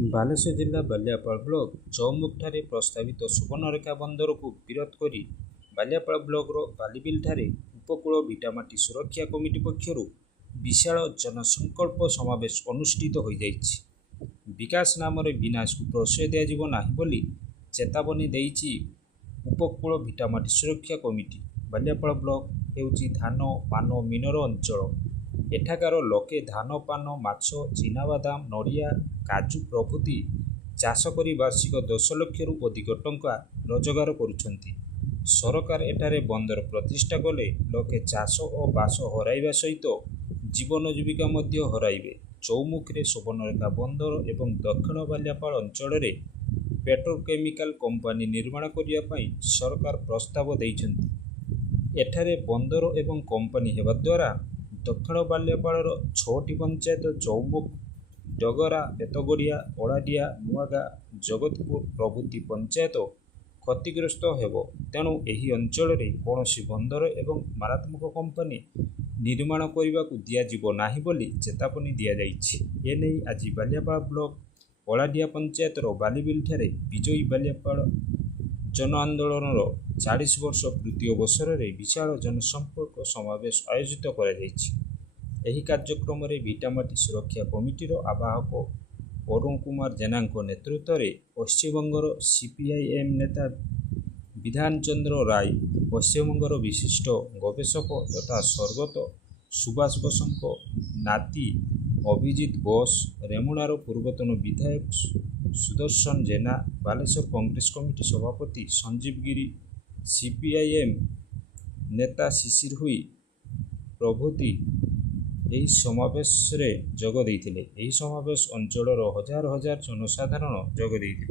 ବାଲେଶ୍ୱର ଜିଲ୍ଲା ବାଲିଆପାଳ ବ୍ଲକ ଚୌମୁଖଠାରେ ପ୍ରସ୍ତାବିତ ସୁବର୍ଣ୍ଣରେଖା ବନ୍ଦରକୁ ବିରୋଧ କରି ବାଲିଆପାଳ ବ୍ଲକର ବାଲିବିଲଠାରେ ଉପକୂଳ ଭିଟାମାଟି ସୁରକ୍ଷା କମିଟି ପକ୍ଷରୁ ବିଶାଳ ଜନସଂକଳ୍ପ ସମାବେଶ ଅନୁଷ୍ଠିତ ହୋଇଯାଇଛି। ବିକାଶ ନାମରେ ବିନାଶକୁ ପ୍ରଶ୍ରୟ ଦିଆଯିବ ନାହିଁ ବୋଲି ଚେତାବନୀ ଦେଇଛି ଉପକୂଳ ଭିଟାମାଟି ସୁରକ୍ଷା କମିଟି। ବାଲିଆପାଳ ବ୍ଲକ ହେଉଛି ଧାନ, ପାନ, ମିନର ଅଞ୍ଚଳ। ଏଠାକାର ଲୋକେ ଧାନ, ପାନ, ମାଛ, ଚିନାବାଦାମ, ନଡ଼ିଆ, କାଜୁ ପ୍ରଭୃତି ଚାଷ କରି ବାର୍ଷିକ 10 ଲକ୍ଷରୁ ଅଧିକ ଟଙ୍କା ରୋଜଗାର କରୁଛନ୍ତି। ସରକାର ଏଠାରେ ବନ୍ଦର ପ୍ରତିଷ୍ଠା କଲେ ଲୋକେ ଚାଷ ଓ ବାସ ହରାଇବା ସହିତ ଜୀବନ ଜୀବିକା ମଧ୍ୟ ହରାଇବେ। ଚୌମୁଖରେ ସୁବର୍ଣ୍ଣରେଖା ବନ୍ଦର ଏବଂ ଦକ୍ଷିଣ ବାଲିଆପାଳ ଅଞ୍ଚଳରେ ପେଟ୍ରୋକେମିକାଲ କମ୍ପାନୀ ନିର୍ମାଣ କରିବା ପାଇଁ ସରକାର ପ୍ରସ୍ତାବ ଦେଇଛନ୍ତି। ଏଠାରେ ବନ୍ଦର ଏବଂ କମ୍ପାନୀ ହେବା ଦ୍ୱାରା ଦକ୍ଷିଣ ବାଲିଆପାଳର 6ଟି ପଞ୍ଚାୟତ ଚୌମୁଖ, ଡଗରା, ବେତଗଡ଼ିଆ, ଓଳାଡ଼ିଆ, ନୂଆଗାଁ, ଜଗତପୁର ପ୍ରଭୃତି ପଞ୍ଚାୟତ କ୍ଷତିଗ୍ରସ୍ତ ହେବ। ତେଣୁ ଏହି ଅଞ୍ଚଳରେ କୌଣସି ବନ୍ଦର ଏବଂ ମାରାତ୍ମକ କମ୍ପାନୀ ନିର୍ମାଣ କରିବାକୁ ଦିଆଯିବ ନାହିଁ ବୋଲି ଚେତାବନୀ ଦିଆଯାଇଛି। ଏନେଇ ଆଜି ବାଲିଆପାଳ ବ୍ଲକ ଓଳାଡ଼ିଆ ପଞ୍ଚାୟତର ବାଲିବିଲଠାରେ ବିଜୟୀ ବାଲିଆପାଳ ଜନ ଆନ୍ଦୋଳନର 40 ବର୍ଷ ପୂର୍ତ୍ତି ଅବସରରେ ବିଶାଳ ଜନସମ୍ପର୍କ ସମାବେଶ ଆୟୋଜିତ କରାଯାଇଛି। ଏହି କାର୍ଯ୍ୟକ୍ରମରେ ଭିଟାମାଟି ସୁରକ୍ଷା କମିଟିର ଆବାହକ ଅରୁଣ କୁମାର ଜେନାଙ୍କ ନେତୃତ୍ୱରେ ପଶ୍ଚିମବଙ୍ଗର ସିପିଆଇଏମ୍ ନେତା ବିଧାନ ଚନ୍ଦ୍ର ରାୟ, ପଶ୍ଚିମବଙ୍ଗର ବିଶିଷ୍ଟ ଗବେଷକ ତଥା ସ୍ୱର୍ଗତ ସୁଭାଷ ବୋଷଙ୍କ ନାତି ଅଭିଜିତ ବୋଷ, ରେମୁଣାର ପୂର୍ବତନ ବିଧାୟକ ସୁଦର୍ଶନ ଜେନା, ବାଲେଶ୍ୱର କଂଗ୍ରେସ କମିଟି ସଭାପତି ସଞ୍ଜୀବ ଗିରି, ସିପିଆଇଏମ୍ ନେତା ଶିଶିର ହୁଇ ପ୍ରଭୃତି ଏହି ସମାବେଶରେ ଯୋଗ ଦେଇଥିଲେ। ଏହି ସମାବେଶ ଅଞ୍ଚଳର ହଜାର ହଜାର ଜନସାଧାରଣ ଯୋଗ ଦେଇଥିଲେ।